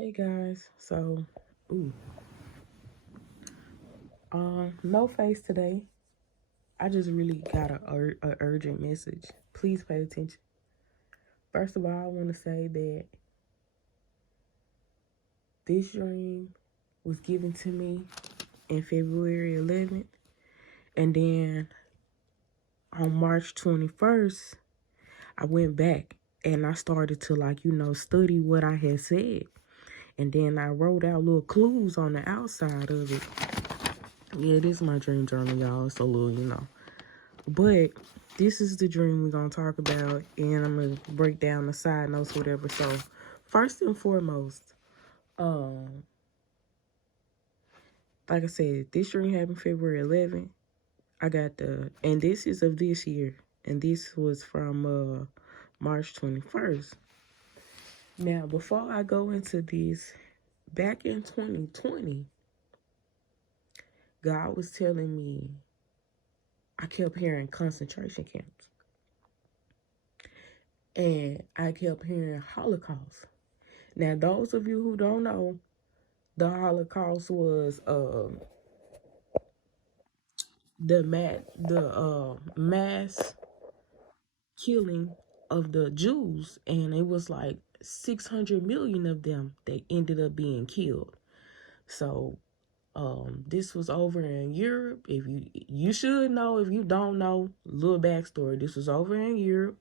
Hey guys, ooh, no face today. I just really got a urgent message. Please pay attention. First of all, I want to say that this dream was given to me in February 11th, and then on March 21st, I went back and I started to study what I had said, and then I wrote out little clues on the outside of it. Yeah, this is my dream journal, y'all. It's a little. But this is the dream we're going to talk about, and I'm going to break down the side notes, whatever. So, first and foremost, um, like I said, this dream happened February 11th. And this is of this year, and this was from March 21st. Now, before I go into this, back in 2020, God was telling me I kept hearing concentration camps. And I kept hearing Holocaust. Now, those of you who don't know, the Holocaust was the mass killing of the Jews, and it was like 600 million of them that ended up being killed. So this was over in Europe. If you should know, if you don't know, little backstory. This was over in Europe.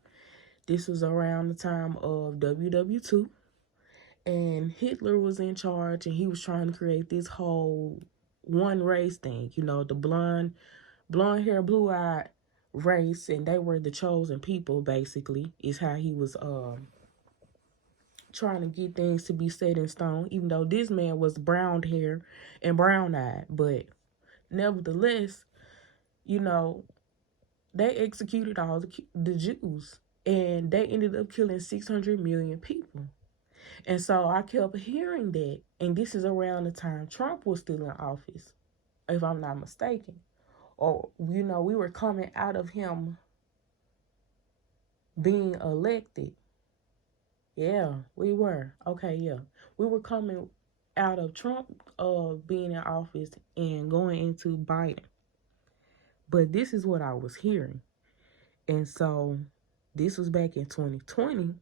This was around the time of WW2. And Hitler was in charge, and he was trying to create this whole one race thing, the blonde hair, blue eyed race, and they were the chosen people, basically, is how he was trying to get things to be set in stone, even though this man was brown hair and brown eyed. But nevertheless, they executed all the Jews, and they ended up killing 600 million people. And so I kept hearing that. And this is around the time Trump was still in office, if I'm not mistaken. Or, we were coming out of him being elected. Yeah, we were. Okay, yeah. We were coming out of Trump being in office and going into Biden. But this is what I was hearing. And so this was back in 2020.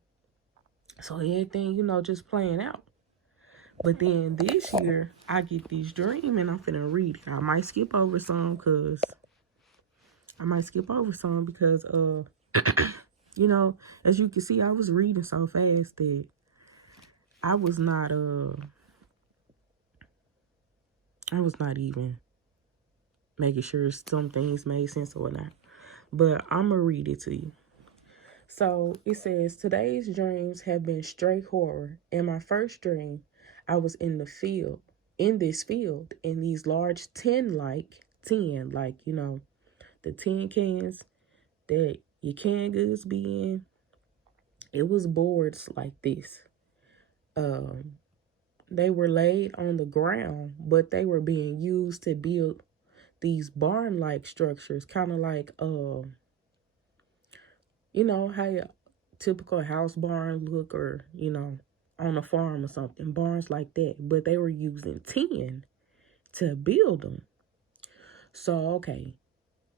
So everything, just playing out. But then this year, I get this dream and I'm finna read it. I might skip over some because, as you can see, I was reading so fast that I was not even making sure some things made sense or whatnot. But I'm gonna read it to you. So it says, today's dreams have been straight horror. In my first dream, I was in this field, in these large tin, the tin cans that your canned goods be in. It was boards like this. They were laid on the ground, but they were being used to build these barn-like structures, kind of like, how your typical house barn look, or, on a farm or something, barns like that. But they were using tin to build them. So, okay.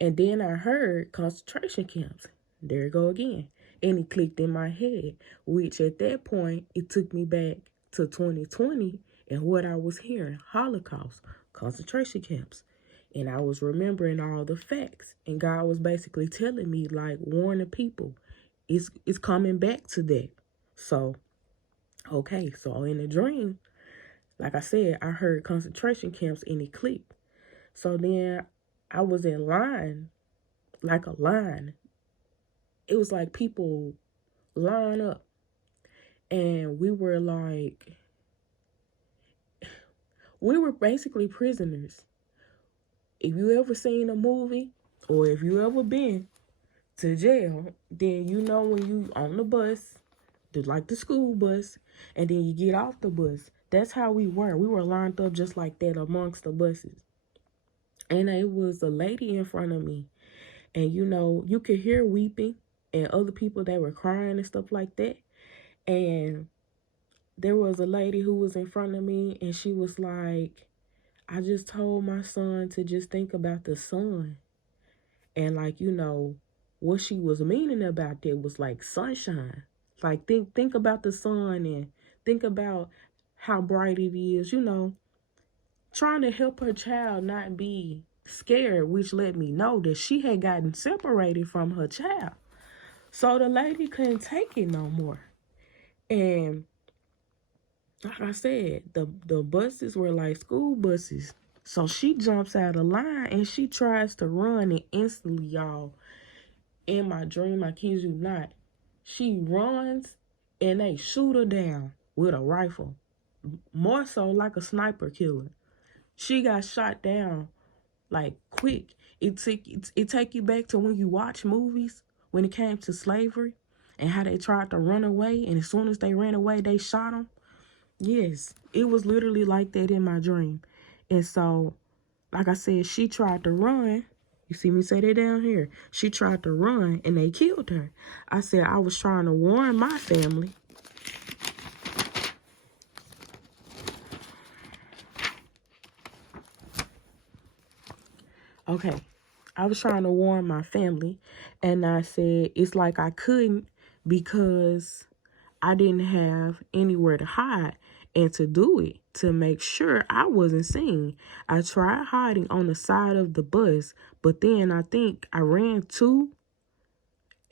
And then I heard concentration camps. There you go again. And it clicked in my head, which at that point, it took me back to 2020 and what I was hearing: Holocaust, concentration camps. And I was remembering all the facts. And God was basically telling me, like, warn the people, it's coming back to that. So, okay, so in the dream, like I said, I heard concentration camps and it clicked. So then I was in line, like a line. It was like people line up. And we were basically prisoners. If you ever seen a movie, or if you ever been to jail, then you know when you on the bus, like the school bus, and then you get off the bus. That's how we were. We were lined up just like that amongst the buses. And it was a lady in front of me. And you could hear weeping and other people that were crying and stuff like that. And there was a lady who was in front of me, and she was like, I just told my son to just think about the sun. And like, what she was meaning about that was like sunshine. Like think about the sun and think about how bright it is, trying to help her child not be scared, which let me know that she had gotten separated from her child. So the lady couldn't take it no more. And like I said, the buses were like school buses. So she jumps out of line and she tries to run, and instantly, y'all, in my dream, I kid you not, she runs and they shoot her down with a rifle. More so like a sniper killer. She got shot down like quick. It take you back to when you watch movies when it came to slavery and how they tried to run away, and as soon as they ran away, they shot them. Yes, it was literally like that in my dream. And so, like I said, she tried to run. You see me say that down here. She tried to run and they killed her. I said I was trying to warn my family. Okay. I was trying to warn my family, and I said it's like I couldn't because I didn't have anywhere to hide, and to do it, to make sure I wasn't seen. I tried hiding on the side of the bus, but then I think I ran too,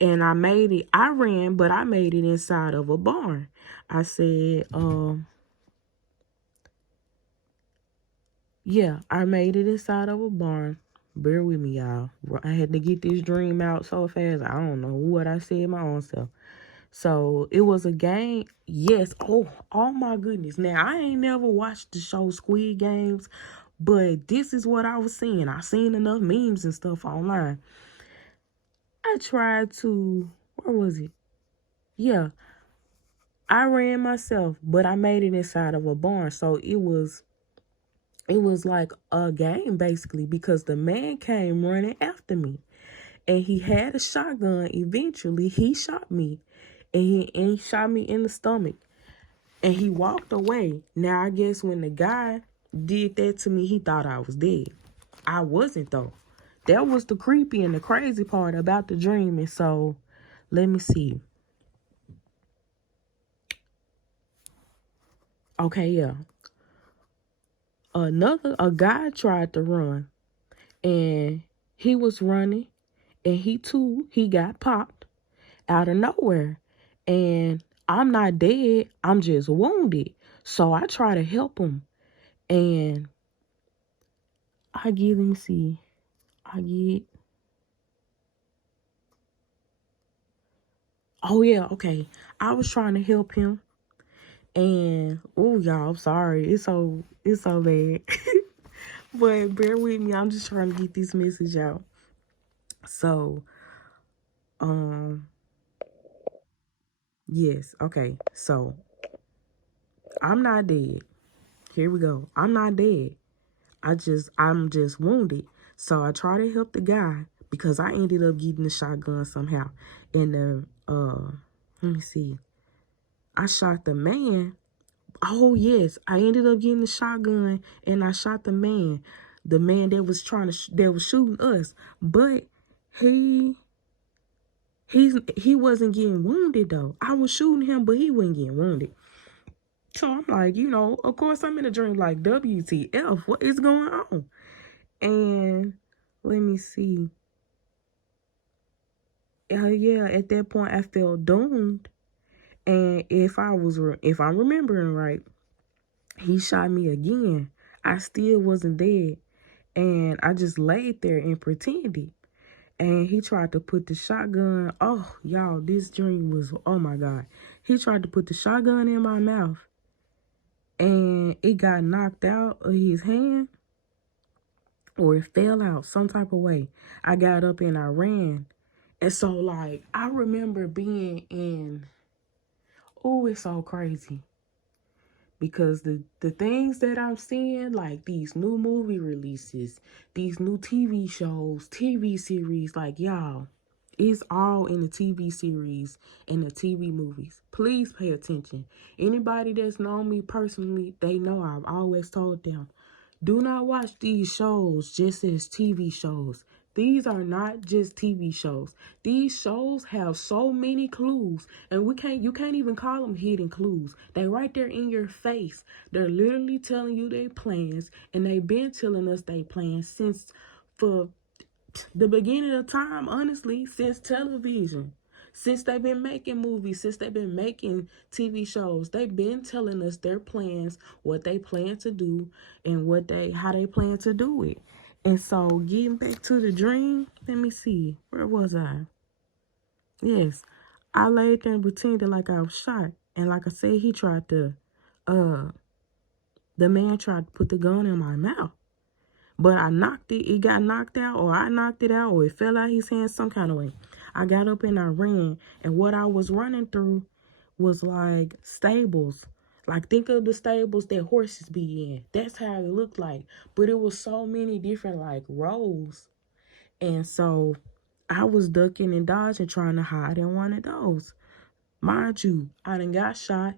and I made it. I ran, but I made it inside of a barn. I said, yeah, I made it inside of a barn. Bear with me, y'all. I had to get this dream out so fast. I don't know what I said my own self. So it was a game. Yes. Oh my goodness. Now, I ain't never watched the show Squid Games, but this is what I was seeing. I seen enough memes and stuff online. I tried to, where was it? Yeah, I ran myself, but I made it inside of a barn. So it was like a game basically, because the man came running after me and he had a shotgun. Eventually he shot me, and he shot me in the stomach, and he walked away. Now I guess when the guy did that to me, he thought I was dead. I wasn't though. That was the creepy and the crazy part about the dream. And so let me see. Okay, yeah. A guy tried to run, and he was running, and he got popped out of nowhere. And I'm not dead, I'm just wounded. So I try to help him. And let me see. Oh yeah, okay. I was trying to help him. And oh y'all, I'm sorry. It's so bad. But bear with me. I'm just trying to get this message out. So, um, yes, okay. So I'm not dead. Here we go. I'm not dead. I'm just wounded. So I try to help the guy because I ended up getting the shotgun somehow. And let me see. I shot the man. Oh yes, I ended up getting the shotgun and I shot the man that was that was shooting us. But he he wasn't getting wounded though. I was shooting him, but he wasn't getting wounded. So I'm like, of course I'm in a dream like, WTF, what is going on? And let me see. Yeah, at that point I felt doomed. And if I'm remembering right, he shot me again. I still wasn't dead. And I just laid there and pretended. And he tried to put the shotgun. Oh, y'all, this dream was, oh my God. He tried to put the shotgun in my mouth. And it got knocked out of his hand. Or it fell out some type of way. I got up and I ran. And so, like, I remember being in, oh, it's so crazy. Because the things that I'm seeing, like these new movie releases, these new TV shows, TV series, like, y'all, It's all in the TV series and the TV movies. Please pay attention. Anybody that's known me personally, they know I've always told them, do not watch these shows just as TV shows. These are not just TV shows. These shows have so many clues, and you can't even call them hidden clues. They right there in your face. They're literally telling you their plans, and they've been telling us their plans since for the beginning of time, honestly, since television. Since they've been making movies, since they've been making TV shows, they've been telling us their plans, what they plan to do, and how they plan to do it. And so, getting back to the dream, let me see, where was I? Yes, I laid there and pretended like I was shot, and like I said, the man tried to put the gun in my mouth. But I knocked it. It got knocked out, or I knocked it out, or it fell out his hand some kind of way. I got up and I ran. And what I was running through was like stables. Like, think of the stables that horses be in. That's how it looked like. But it was so many different, like, rows. And so I was ducking and dodging, trying to hide in one of those. Mind you, I done got shot.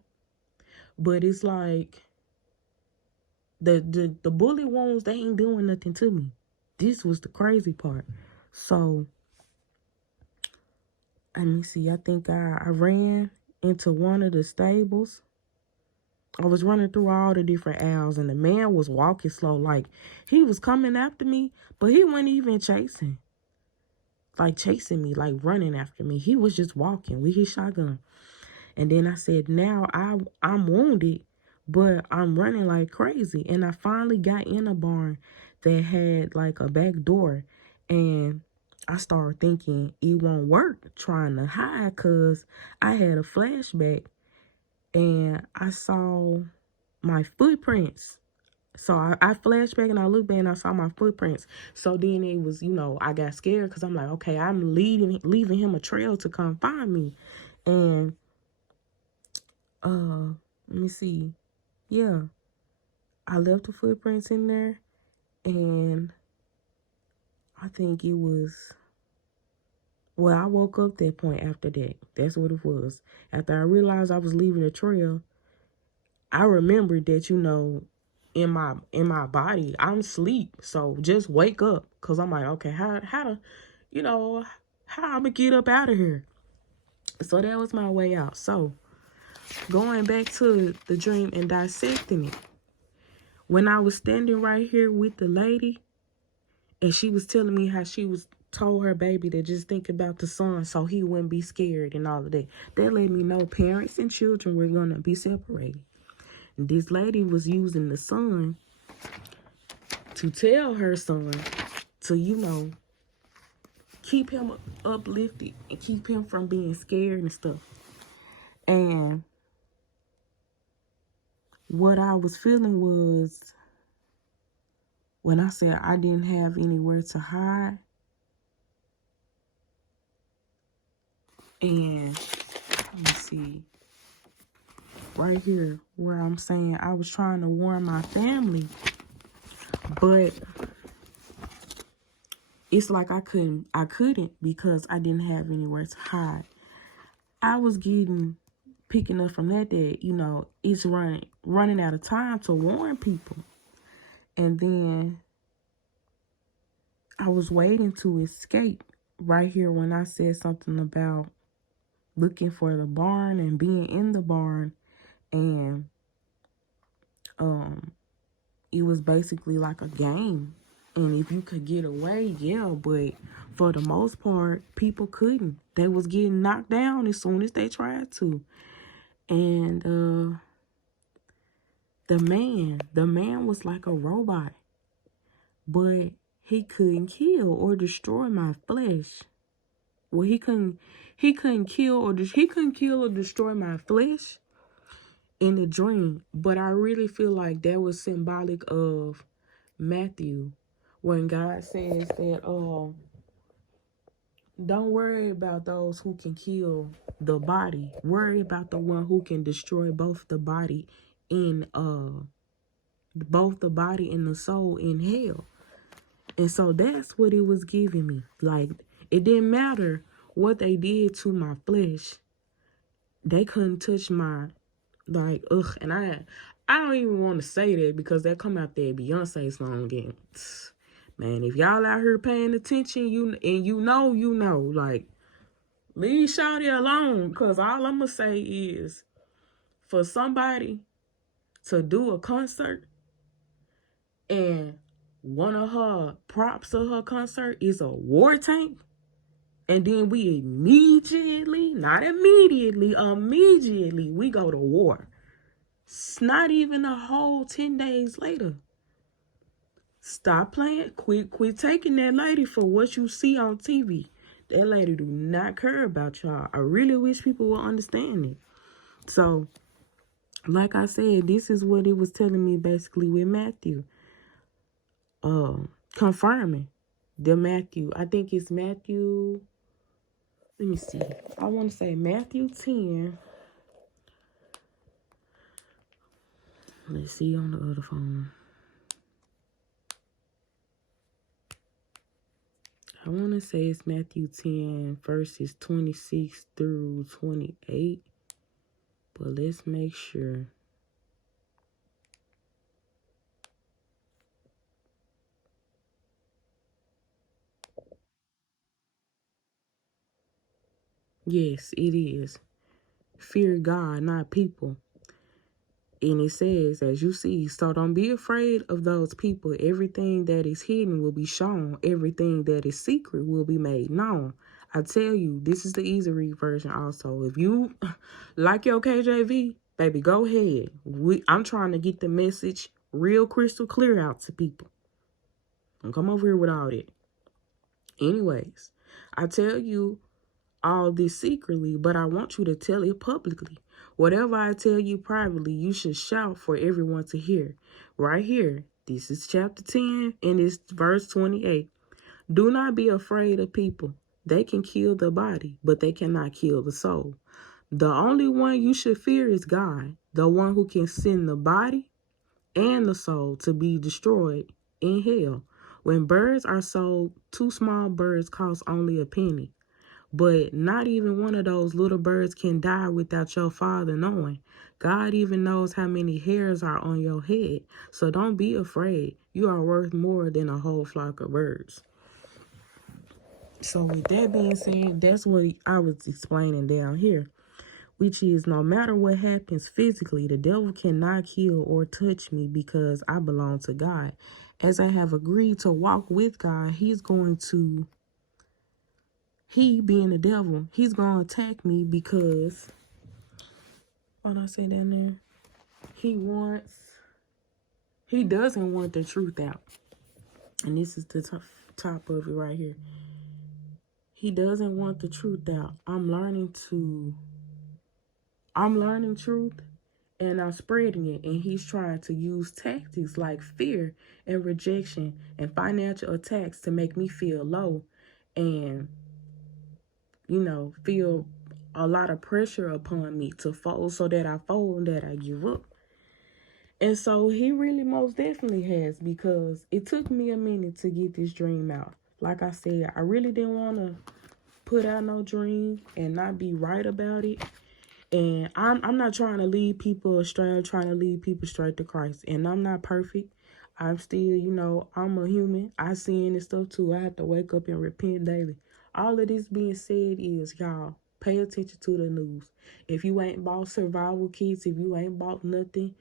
But it's like, the bullet wounds, they ain't doing nothing to me. This was the crazy part. So, let me see. I think I ran into one of the stables. I was running through all the different aisles, and the man was walking slow. Like, he was coming after me, but he wasn't even chasing. Like, chasing me, like running after me. He was just walking with his shotgun. And then I said, now I'm wounded, but I'm running like crazy. And I finally got in a barn that had like a back door. And I started thinking it won't work trying to hide, because I had a flashback and I saw my footprints. So I flashed back and I looked back and I saw my footprints. So then it was, I got scared, because I'm like, okay, I'm leaving him a trail to come find me. And let me see. Yeah, I left the footprints in there, and I think it was, well, I woke up that point after that. That's what it was. After I realized I was leaving a trail, I remembered that, in my body, I'm asleep. So just wake up, because I'm like, okay, how I'm gonna get up out of here. So that was my way out. So going back to the dream and dissecting it. When I was standing right here with the lady, and she was telling me how she told her baby to just think about the son so he wouldn't be scared and all of that. That let me know parents and children were going to be separated. And this lady was using the son to tell her son to, keep him uplifted and keep him from being scared and stuff. And what I was feeling was, when I said I didn't have anywhere to hide, and let me see, right here where I'm saying I was trying to warn my family, but it's like I couldn't because I didn't have anywhere to hide. I was picking up from that it's running out of time to warn people. And then I was waiting to escape right here when I said something about looking for the barn and being in the barn. And it was basically like a game. And if you could get away, yeah, but for the most part, people couldn't. They was getting knocked down as soon as they tried to. And the man was like a robot, but he couldn't kill or destroy my flesh. Well, he couldn't kill or destroy my flesh in the dream. But I really feel like that was symbolic of Matthew, when God says that, don't worry about those who can kill the body. Worry about the one who can destroy both the body and the soul in hell. And so that's what it was giving me. Like, it didn't matter what they did to my flesh, they couldn't touch my, like, ugh. And I don't even want to say that because that come out that Beyonce song again. Man, if y'all out here paying attention, you know, like, leave Shawty alone. Because all I'm going to say is, for somebody to do a concert and one of her props of her concert is a war tank, and then we immediately, not immediately, we go to war. It's not even a whole 10 days later. Stop playing. Quit taking that lady for what you see on TV. That lady do not care about y'all. I really wish people would understand it. So, like I said, this is what it was telling me basically with Matthew. Confirming the Matthew. I think it's Matthew. Let me see. I want to say Matthew 10. Let's see on the other phone. I want to say it's Matthew 10, verses 26 through 28. But let's make sure. Yes, it is. Fear God, not people. And it says, as you see, so don't be afraid of those people. Everything that is hidden will be shown. Everything that is secret will be made known. I tell you, this is the easy read version also. If you like your KJV, baby, go ahead. I'm trying to get the message real crystal clear out to people. Don't come over here with all that. Anyways, I tell you all this secretly, but I want you to tell it publicly. Whatever I tell you privately, you should shout for everyone to hear. Right here, this is chapter 10, and it's verse 28. Do not be afraid of people. They can kill the body, but they cannot kill the soul. The only one you should fear is God, the one who can send the body and the soul to be destroyed in hell. When birds are sold, 2 small birds cost only a penny. But not even one of those little birds can die without your Father knowing. God even knows how many hairs are on your head. So don't be afraid. You are worth more than a whole flock of birds. So with that being said, that's what I was explaining down here, which is no matter what happens physically, the devil cannot kill or touch me because I belong to God. As I have agreed to walk with God, he being the devil, he's going to attack me because, what I say down there? He doesn't want the truth out. And this is the top of it right here. He doesn't want the truth out. I'm learning truth and I'm spreading it. And he's trying to use tactics like fear and rejection and financial attacks to make me feel low and, feel a lot of pressure upon me to fold, so that I fold and that I give up. And so he really most definitely has, because it took me a minute to get this dream out. Like I said, I really didn't want to put out no dream and not be right about it. And I'm not trying to lead people astray. I'm trying to lead people straight to Christ. And I'm not perfect. I'm still, I'm a human. I sin and stuff too. I have to wake up and repent daily. All of this being said is, y'all, pay attention to the news. If you ain't bought survival kits, if you ain't bought nothing,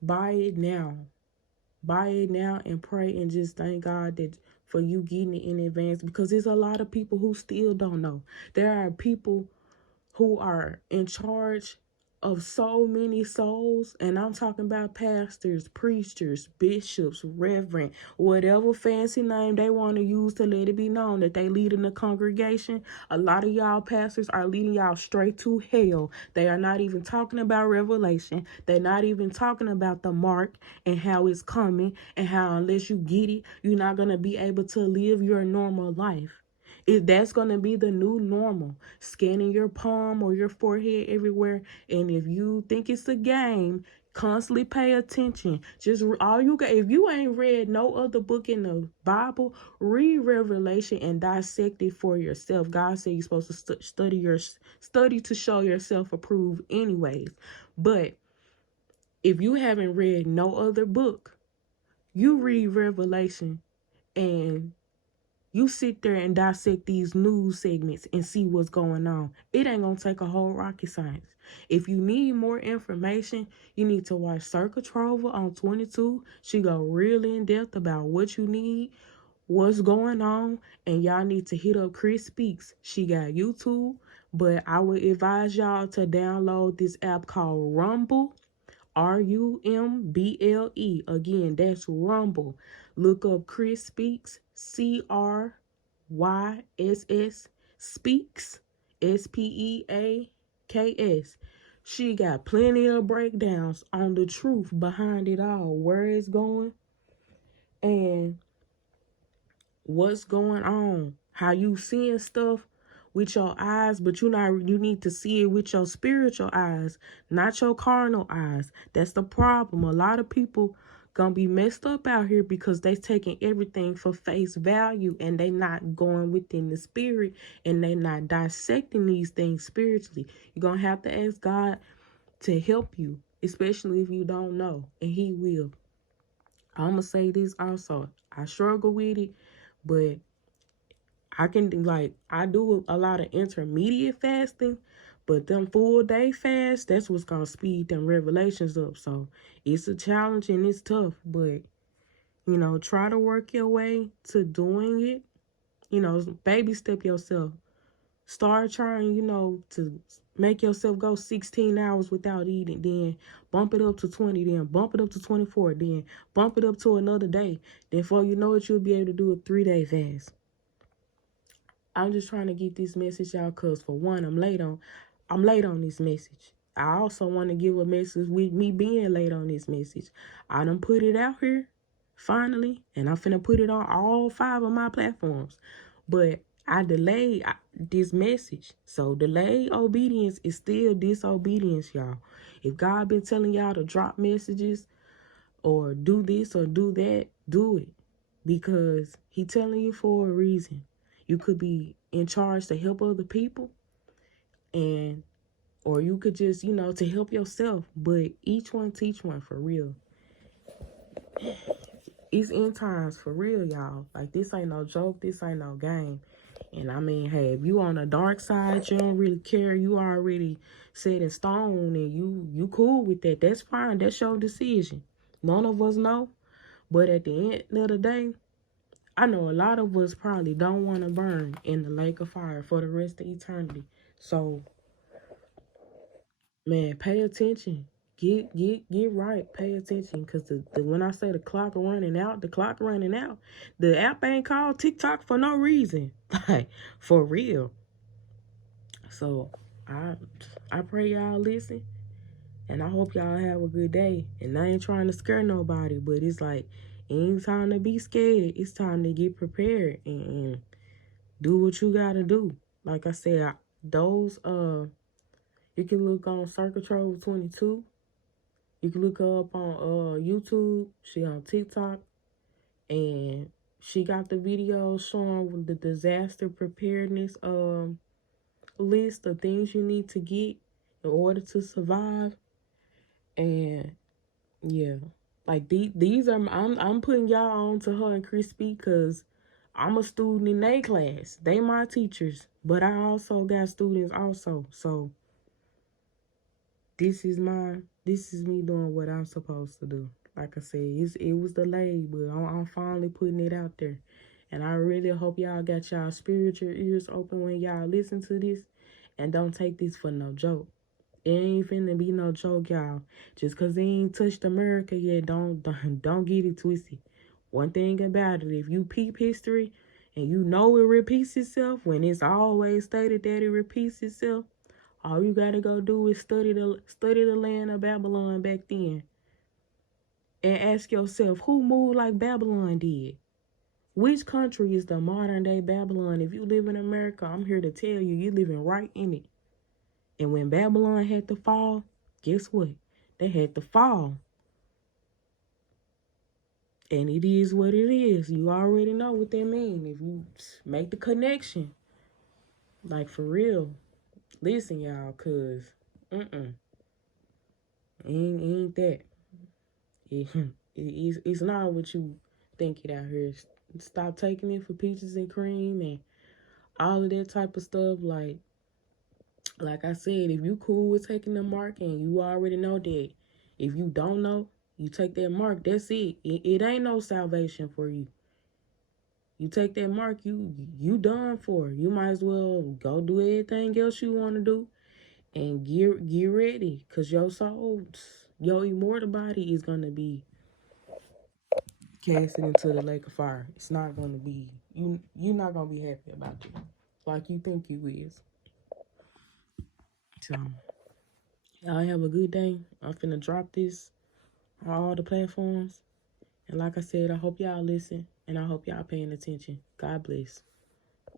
buy it now. Buy it now and pray and just thank God that for you getting it in advance, because there's a lot of people who still don't know. There are people who are in charge of so many souls, and I'm talking about pastors, preachers, bishops, reverend, whatever fancy name they want to use to let it be known that they lead in the congregation. A lot of y'all pastors are leading y'all straight to hell. They are not even talking about Revelation. They're not even talking about the mark and how it's coming, and how unless you get it, you're not going to be able to live your normal life. If that's going to be the new normal, scanning your palm or your forehead everywhere. And if you think it's a game, Constantly pay attention. Just all you got. If you ain't read no other book in the Bible, read Revelation and dissect it for yourself. God said you're supposed to study to show yourself approved, anyways. But if you haven't read no other book, you read Revelation and you sit there and dissect these news segments and see what's going on. It ain't gonna take a whole rocket science. If you need more information, you need to watch Circle Trover on 22. She go really in depth about what you need, what's going on, and y'all need to hit up Chris Speaks. She got YouTube, but I would advise y'all to download this app called Rumble. Rumble. Again, that's Rumble. Look up Chris Speaks, Cryss Speaks, Speaks. She got plenty of breakdowns on the truth behind it all, where it's going, and what's going on, how you seeing stuff with your eyes, but you need to see it with your spiritual eyes, not your carnal eyes. That's the problem. A lot of people gonna be messed up out here because they taking everything for face value, and they not going within the spirit, and they not dissecting these things spiritually. You're gonna have to ask God to help you, especially if you don't know, and He will. I'm gonna say this also. I struggle with it, but I do a lot of intermediate fasting, but them full day fasts, that's what's gonna speed them revelations up. So it's a challenge and it's tough, but try to work your way to doing it. Baby step yourself. Start trying, to make yourself go 16 hours without eating, then bump it up to 20, then bump it up to 24, then bump it up to another day. Then before you know it, you'll be able to do a 3-day fast. I'm just trying to get this message out because, for one, I'm late on this message. I also want to give a message with me being late on this message. I done put it out here, finally, and I'm finna put it on all 5 of my platforms. But I delayed this message. So delayed obedience is still disobedience, y'all. If God been telling y'all to drop messages or do this or do that, do it. Because He telling you for a reason. You could be in charge to help other people, or you could just, to help yourself. But each one teach one, for real. It's end times for real, y'all. Like, this ain't no joke. This ain't no game. And I mean, hey, if you on the dark side, you don't really care. You already set in stone, and you cool with that. That's fine. That's your decision. None of us know. But at the end of the day, I know a lot of us probably don't want to burn in the lake of fire for the rest of eternity. So, man, pay attention. Get right. Pay attention, because when I say the clock running out, the clock running out. The app ain't called TikTok for no reason, like, for real. So I pray y'all listen, and I hope y'all have a good day. And I ain't trying to scare nobody, but it's like, it ain't time to be scared. It's time to get prepared and do what you gotta do. Like I said, you can look on Circle Trover 22. You can look her up on YouTube. She on TikTok, and she got the videos showing the disaster preparedness list of things you need to get in order to survive. And yeah, like these are I'm putting y'all on to her and Crispy, because I'm a student in their class. They my teachers, but I also got students also. So this is me doing what I'm supposed to do. Like I said, it was delayed, but I'm finally putting it out there. And I really hope y'all got y'all spiritual ears open when y'all listen to this, and don't take this for no joke. It ain't finna be no joke, y'all. Just cause it ain't touched America yet, don't get it twisted. One thing about it, if you peep history and you know it repeats itself, when it's always stated that it repeats itself, all you gotta go do is study the land of Babylon back then, and ask yourself, who moved like Babylon did? Which country is the modern day Babylon? If you live in America, I'm here to tell you, you're living right in it. And when Babylon had to fall, guess what? They had to fall. And it is what it is. You already know what that means. If you make the connection. Like, for real. Listen, y'all, cause ain't that. It's not what you think it out here. Stop taking it for peaches and cream and all of that type of stuff. Like I said, if you cool with taking the mark and you already know that, if you don't know, you take that mark, that's it. It ain't no salvation for you. You take that mark, you done for. You might as well go do everything else you want to do and get ready, because your soul, your immortal body is going to be casted into the lake of fire. It's not going to be, you're not going to be happy about it like you think you is. So, y'all have a good day. I'm finna drop this on all the platforms. And like I said, I hope y'all listen and I hope y'all paying attention. God bless.